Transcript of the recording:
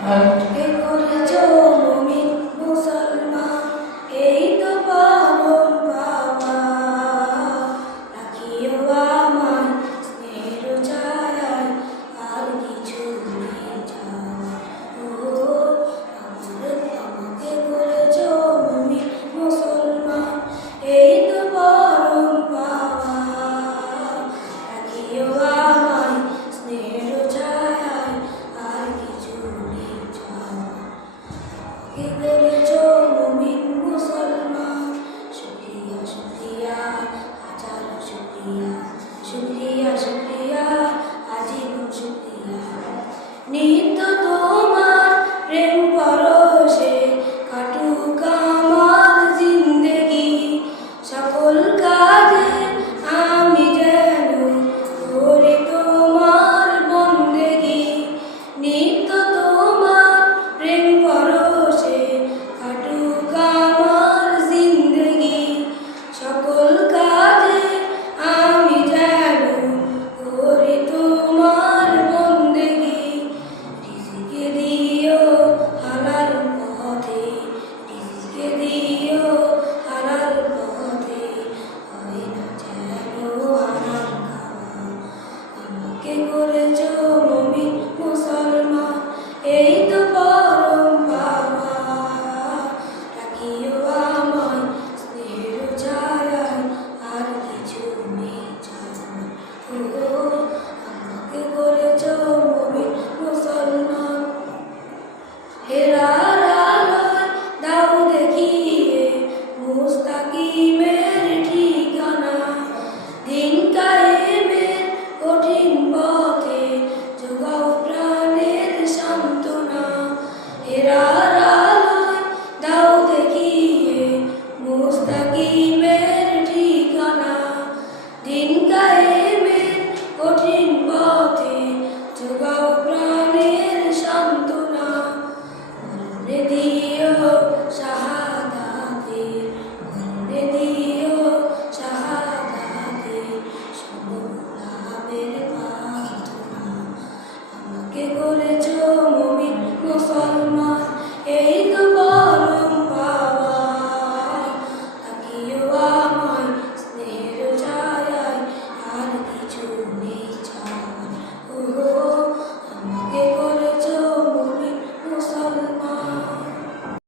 কে করেছো মুমিন মুসলমান, এই তো পালন পাওয়া। রাখিও আমায় স্নেহের ছায়ায়, আর কিছু নেই চাওয়া। ও আমাকে করেছো মুমিন মুসলমান, এই তো পালন পাওয়া। রাখিও আমায় স্নেহের ছায়ায়, আর কিছু নেই চাওয়া। কে করেছো মুমিন মুসলমান, শুকরিয়া শুকরিয়া হাজারো শুকরিয়া, শুকরিয়া শুকরিয়া আজীবন শুকরিয়া।